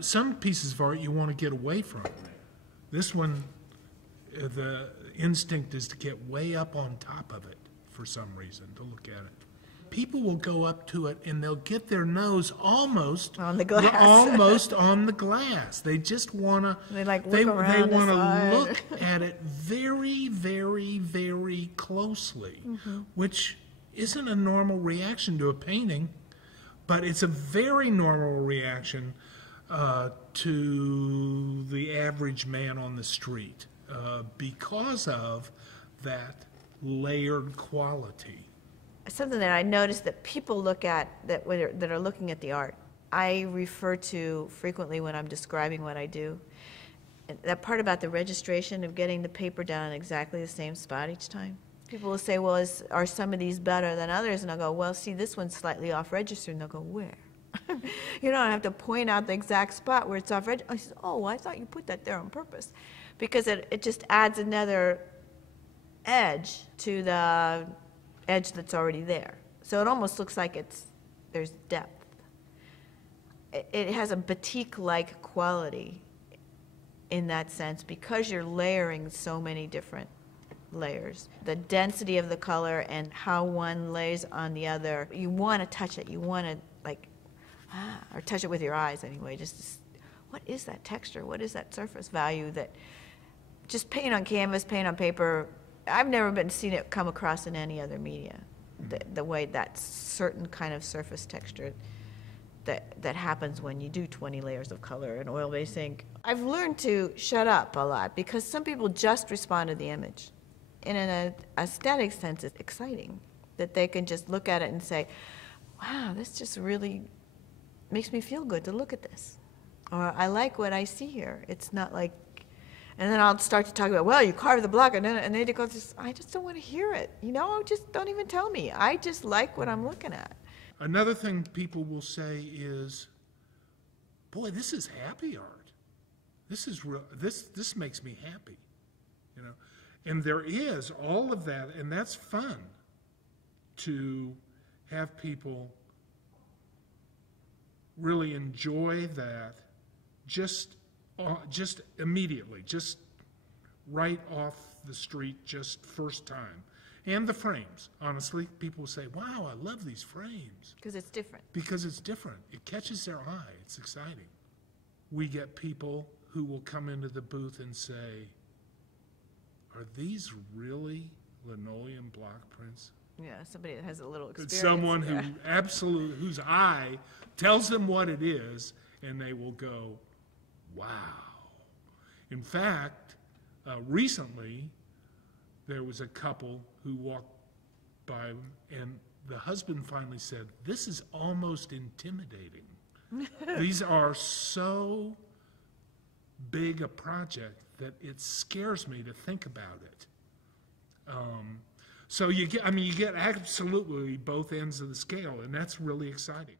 some pieces of art you want to get away from. This one, the instinct is to get way up on top of it for some reason, to look at it. People will go up to it and they'll get their nose almost on the glass. Almost on the glass. They just want to. They like look around. They want to look at it very, very, very closely, which isn't a normal reaction to a painting, but it's a very normal reaction to the average man on the street because of that layered quality. Something that I noticed that people look at that are looking at the art, I refer to frequently when I'm describing what I do. And that part about the registration of getting the paper down in exactly the same spot each time. People will say, well, are some of these better than others? And I'll go, well, see, this one's slightly off register. And they'll go, where? You know, I have to point out the exact spot where it's off register. I said, oh, well, I thought you put that there on purpose. Because it just adds another edge to the edge that's already there. So it almost looks like there's depth. It has a batik-like quality in that sense because you're layering so many different layers. The density of the color and how one lays on the other, you want to touch it. You want to or touch it with your eyes anyway. Just what is that texture? What is that surface value that just paint on canvas, paint on paper, I've never seen it come across in any other media, the way that certain kind of surface texture that happens when you do 20 layers of color in oil-based ink. I've learned to shut up a lot because some people just respond to the image. And in an aesthetic sense, it's exciting that they can just look at it and say, wow, this just really makes me feel good to look at this. Or I like what I see here. It's not like. And then I'll start to talk about, well, you carved the block, and they go, I just don't want to hear it. You know, just don't even tell me. I just like what I'm looking at. Another thing people will say is, boy, this is happy art. This is real. This makes me happy, you know. And there is all of that, and that's fun to have people really enjoy that just immediately, just right off the street, just first time. And the frames, honestly, people say, wow, I love these frames. Because it's different. Because it's different. It catches their eye. It's exciting. We get people who will come into the booth and say, are these really linoleum block prints? Yeah, somebody that has a little experience. Someone whose eye tells them what it is, and they will go, wow. In fact, recently, there was a couple who walked by, and the husband finally said, this is almost intimidating. These are so big a project that it scares me to think about it. So you get absolutely both ends of the scale, and that's really exciting.